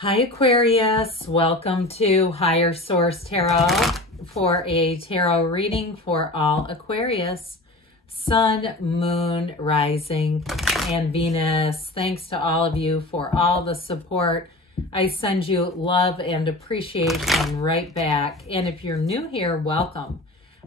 Hi Aquarius, welcome to Higher Source Tarot for a tarot reading for all Aquarius, Sun, Moon, Rising, and Venus. Thanks to all of you for all the support. I send you love and appreciation right back. And if you're new here, welcome.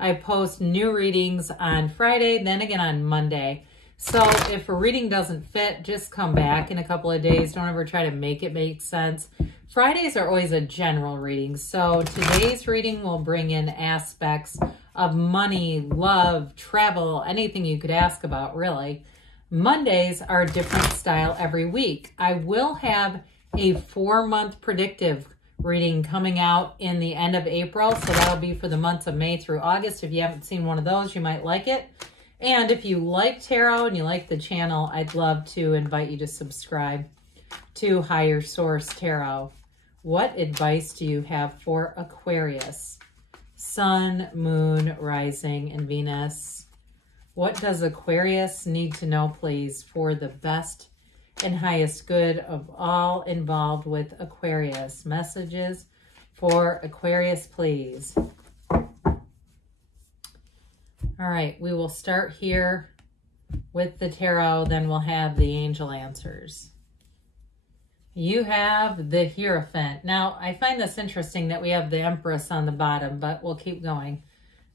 I post new readings on Friday, then again on Monday. So if a reading doesn't fit, just come back in a couple of days. Don't ever try to make it make sense. Fridays are always a general reading. So today's reading will bring in aspects of money, love, travel, anything you could ask about, really. Mondays are a different style every week. I will have a 4-month predictive reading coming out in the end of April. So that'll be for the months of May through August. If you haven't seen one of those, you might like it. And if you like tarot and you like the channel, I'd love to invite you to subscribe to Higher Source Tarot. What advice do you have for Aquarius? Sun, Moon, Rising, and Venus. What does Aquarius need to know, please, for the best and highest good of all involved with Aquarius? Messages for Aquarius, please. All right, we will start here with the tarot, then we'll have the angel answers. You have the Hierophant. Now, I find this interesting that we have the Empress on the bottom, but we'll keep going.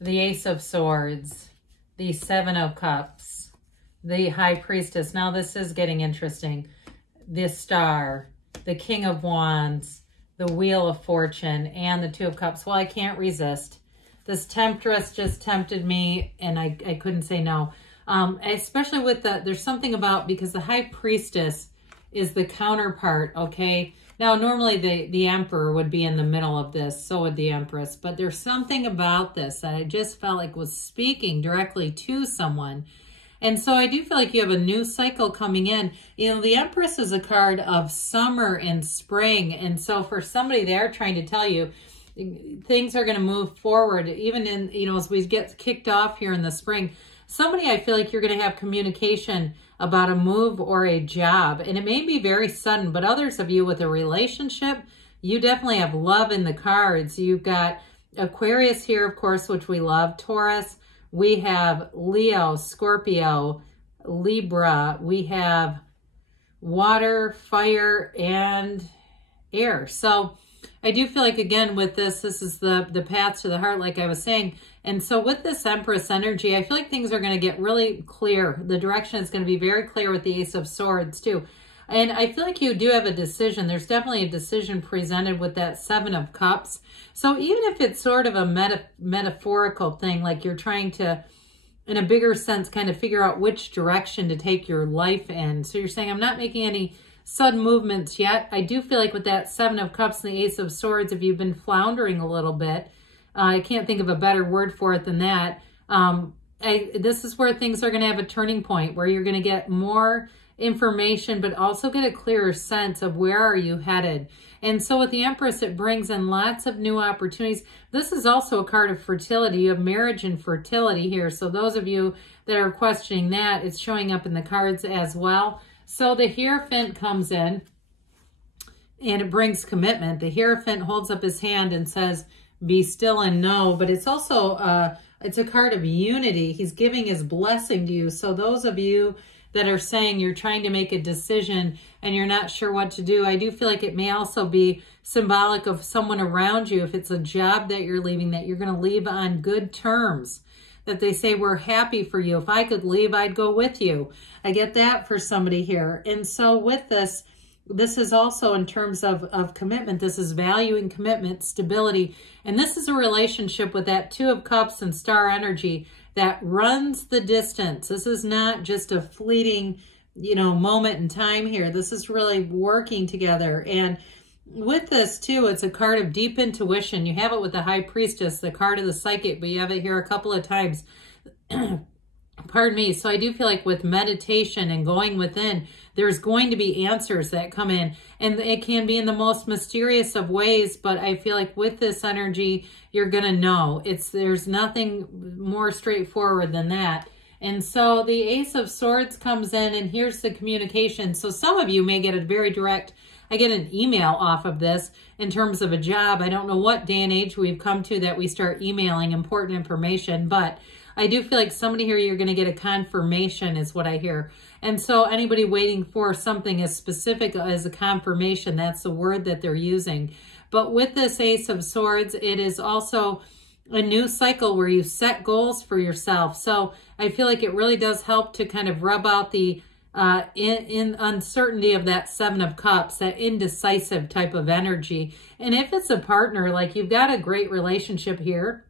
The Ace of Swords, the Seven of Cups, the High Priestess. Now, this is getting interesting. The Star, the King of Wands, the Wheel of Fortune, and the Two of Cups. Well, I can't resist. This Temptress just tempted me, and I couldn't say no. Especially with there's something about, because the High Priestess is the counterpart, okay? Now, normally the Emperor would be in the middle of this, so would the Empress. But there's something about this that I just felt like was speaking directly to someone. And so I do feel like you have a new cycle coming in. You know, the Empress is a card of summer and spring. And so for somebody there trying to tell you, things are going to move forward, even in, as we get kicked off here in the spring. Somebody, I feel like you're going to have communication about a move or a job, and it may be very sudden, but others of you with a relationship, you definitely have love in the cards. You've got Aquarius here, of course, which we love. Taurus, we have Leo, Scorpio, Libra, we have water, fire, and air. So I do feel like, again, with this is the path to the heart, like I was saying. And so with this Empress energy, I feel like things are going to get really clear. The direction is going to be very clear with the Ace of Swords, too. And I feel like you do have a decision. There's definitely a decision presented with that Seven of Cups. So even if it's sort of a metaphorical thing, like you're trying to, in a bigger sense, kind of figure out which direction to take your life in. So you're saying, I'm not making any sudden movements yet. I do feel like with that Seven of Cups and the Ace of Swords, if you've been floundering a little bit, I can't think of a better word for it than that. This is where things are going to have a turning point, where you're going to get more information, but also get a clearer sense of where are you headed. And so with the Empress, it brings in lots of new opportunities. This is also a card of fertility. You have marriage and fertility here. So those of you that are questioning that, it's showing up in the cards as well. So the Hierophant comes in and it brings commitment. The Hierophant holds up his hand and says, be still and know. But it's also, it's a card of unity. He's giving his blessing to you. So those of you that are saying you're trying to make a decision and you're not sure what to do, I do feel like it may also be symbolic of someone around you. If it's a job that you're leaving, that you're going to leave on good terms. That they say, we're happy for you. If I could leave, I'd go with you. I get that for somebody here. And so with this is also in terms of commitment. This is valuing commitment, stability. And this is a relationship with that Two of Cups and star energy that runs the distance. This is not just a fleeting, moment in time here. This is really working together. And with this too, it's a card of deep intuition. You have it with the High Priestess, the card of the psychic, but you have it here a couple of times. Pardon me. So I do feel like with meditation and going within, there's going to be answers that come in, and it can be in the most mysterious of ways. But I feel like with this energy, you're going to know. There's nothing more straightforward than that. And so the Ace of Swords comes in, and here's the communication. So some of you may get a very direct, I get an email off of this in terms of a job. I don't know what day and age we've come to that we start emailing important information, but I do feel like somebody here, you're going to get a confirmation is what I hear. And so anybody waiting for something as specific as a confirmation, that's the word that they're using. But with this Ace of Swords, it is also a new cycle where you set goals for yourself. So I feel like it really does help to kind of rub out the in uncertainty of that Seven of Cups, that indecisive type of energy. And if it's a partner, like you've got a great relationship here,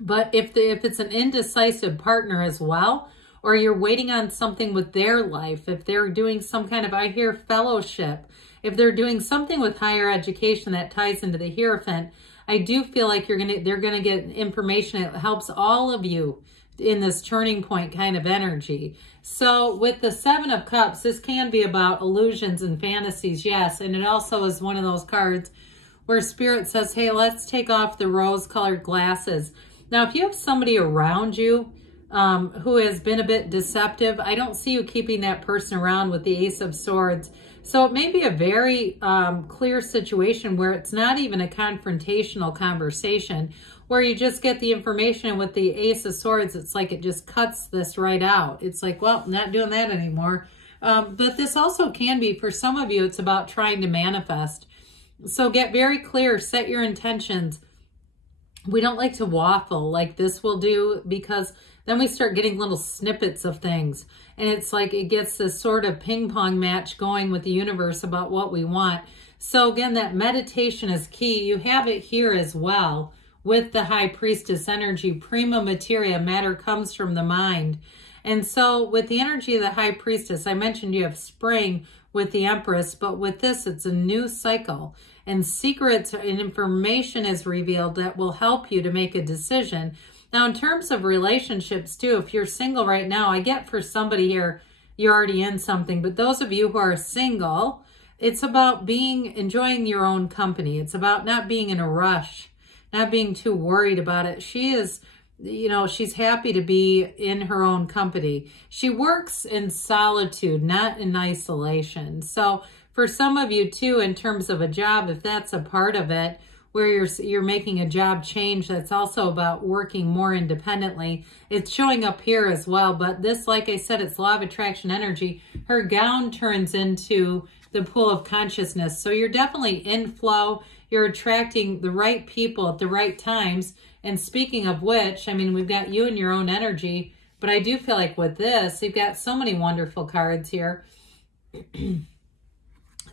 but if it's an indecisive partner as well, or you're waiting on something with their life, if they're doing some kind of, I hear fellowship, if they're doing something with higher education that ties into the Hierophant, I do feel like they're gonna get information that helps all of you in this turning point kind of energy. So with the Seven of Cups, this can be about illusions and fantasies, yes, and it also is one of those cards where Spirit says, hey, let's take off the rose-colored glasses. Now, if you have somebody around you who has been a bit deceptive, I don't see you keeping that person around with the Ace of Swords. So it may be a very clear situation where it's not even a confrontational conversation, where you just get the information. With the Ace of Swords, it's like it just cuts this right out. It's like, well, not doing that anymore. But this also can be, for some of you, it's about trying to manifest. So get very clear, set your intentions. We don't like to waffle like this will do, because then we start getting little snippets of things. And it's like it gets this sort of ping pong match going with the universe about what we want. So again, that meditation is key. You have it here as well with the High Priestess energy. Prima materia, matter comes from the mind. And so with the energy of the High Priestess, I mentioned you have spring with the Empress, but with this, it's a new cycle. And secrets and information is revealed that will help you to make a decision. Now, in terms of relationships too, if you're single right now, I get for somebody here, you're already in something. But those of you who are single, it's about enjoying your own company. It's about not being in a rush, not being too worried about it. She is, you know, she's happy to be in her own company. She works in solitude, not in isolation. So for some of you too, in terms of a job, if that's a part of it, where you're making a job change, that's also about working more independently. It's showing up here as well. But this, like I said, it's law of attraction energy. Her gown turns into the pool of consciousness. So you're definitely in flow. You're attracting the right people at the right times. And speaking of which, I mean, we've got you and your own energy, but I do feel like with this, you've got so many wonderful cards here.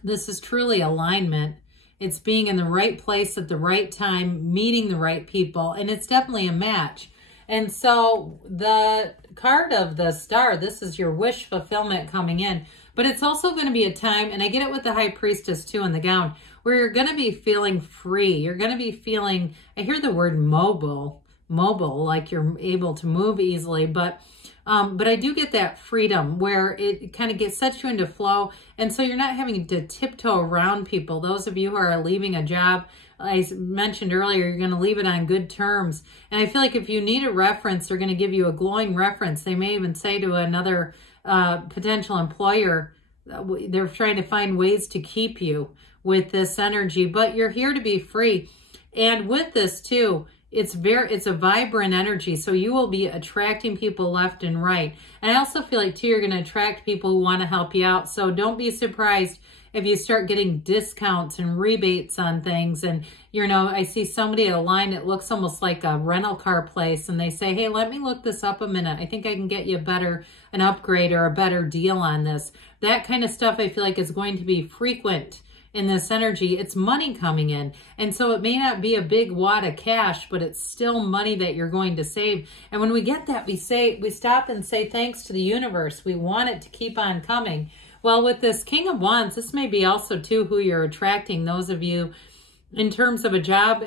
This is truly alignment. It's being in the right place at the right time, meeting the right people, and it's definitely a match. And so the card of the Star, this is your wish fulfillment coming in, but it's also going to be a time, and I get it with the High Priestess too in the gown, where you're going to be feeling free. You're going to be feeling, I hear the word mobile, like you're able to move easily, but I do get that freedom where it kind of sets you into flow. And so you're not having to tiptoe around people. Those of you who are leaving a job, I mentioned earlier, you're going to leave it on good terms. And I feel like if you need a reference, they're going to give you a glowing reference. They may even say to another potential employer, they're trying to find ways to keep you with this energy, but you're here to be free. And with this too, it's a vibrant energy. So you will be attracting people left and right. And I also feel like too, you're going to attract people who want to help you out. So don't be surprised if you start getting discounts and rebates on things. And, you know, I see somebody at a line that looks almost like a rental car place, and they say, hey, let me look this up a minute. I think I can get you an upgrade or a better deal on this. That kind of stuff I feel like is going to be frequent in this energy. It's money coming in. And so it may not be a big wad of cash, but it's still money that you're going to save. And when we get that, we stop and say thanks to the universe. We want it to keep on coming. Well, with this King of Wands, this may be also too who you're attracting. Those of you in terms of a job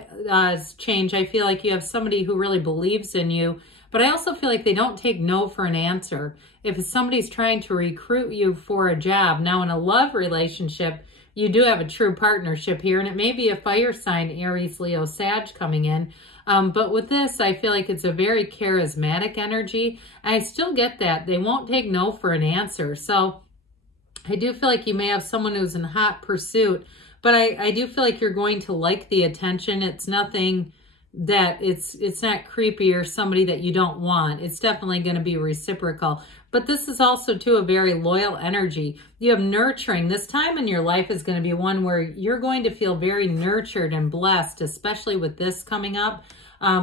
change, I feel like you have somebody who really believes in you. But I also feel like they don't take no for an answer. If somebody's trying to recruit you for a job, now in a love relationship, you do have a true partnership here, and it may be a fire sign, Aries, Leo, Sag coming in. But with this, I feel like it's a very charismatic energy. I still get that. They won't take no for an answer. So I do feel like you may have someone who's in hot pursuit, but I do feel like you're going to like the attention. It's nothing that it's not creepy or somebody that you don't want. It's definitely going to be reciprocal. But this is also, too, a very loyal energy. You have nurturing. This time in your life is going to be one where you're going to feel very nurtured and blessed, especially with this coming up.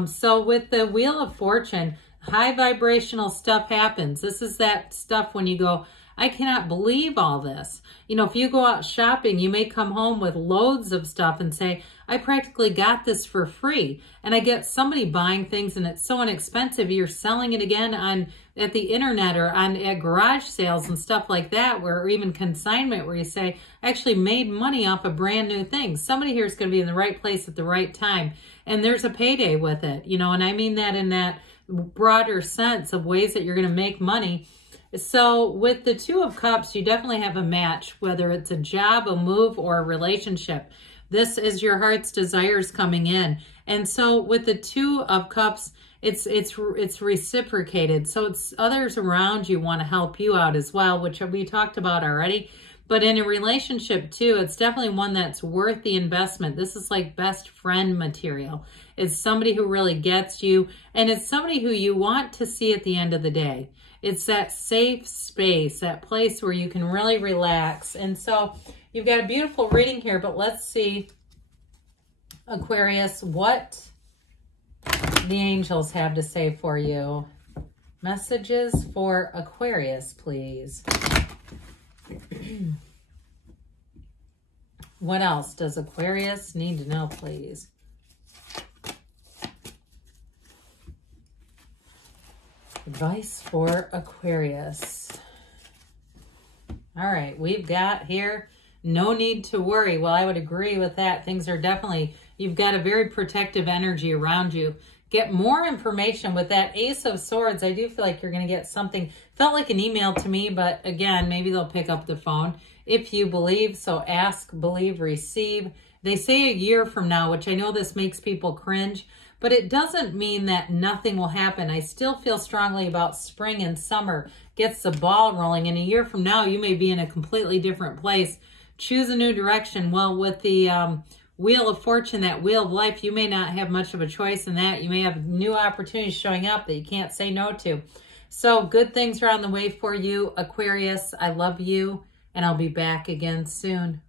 So with the Wheel of Fortune, high vibrational stuff happens. This is that stuff when you go, I cannot believe all this. You know, if you go out shopping, you may come home with loads of stuff and say, I practically got this for free. And I get somebody buying things and it's so inexpensive, you're selling it again at the internet or at garage sales and stuff like that, or even consignment, where you say, I actually made money off a brand new thing. Somebody here is going to be in the right place at the right time. And there's a payday with it, you know, and I mean that in that broader sense of ways that you're going to make money. So with the Two of Cups, you definitely have a match, whether it's a job, a move, or a relationship. This is your heart's desires coming in. And so with the Two of Cups, it's reciprocated. So it's others around you want to help you out as well, which we talked about already. But in a relationship too, it's definitely one that's worth the investment. This is like best friend material. It's somebody who really gets you, and it's somebody who you want to see at the end of the day. It's that safe space, that place where you can really relax. And so you've got a beautiful reading here, but let's see, Aquarius, what the angels have to say for you. Messages for Aquarius, please. What else does Aquarius need to know, please? Advice for Aquarius. All right, we've got here, no need to worry. Well, I would agree with that. Things are definitely, you've got a very protective energy around you. Get more information with that Ace of Swords. I do feel like you're going to get something. Felt like an email to me, but again, maybe they'll pick up the phone. If you believe, so ask, believe, receive. They say a year from now, which I know this makes people cringe, but it doesn't mean that nothing will happen. I still feel strongly about spring and summer. Gets the ball rolling. In a year from now, you may be in a completely different place. Choose a new direction. Well, with the Wheel of Fortune, that Wheel of Life, you may not have much of a choice in that. You may have new opportunities showing up that you can't say no to. So good things are on the way for you, Aquarius. I love you, and I'll be back again soon.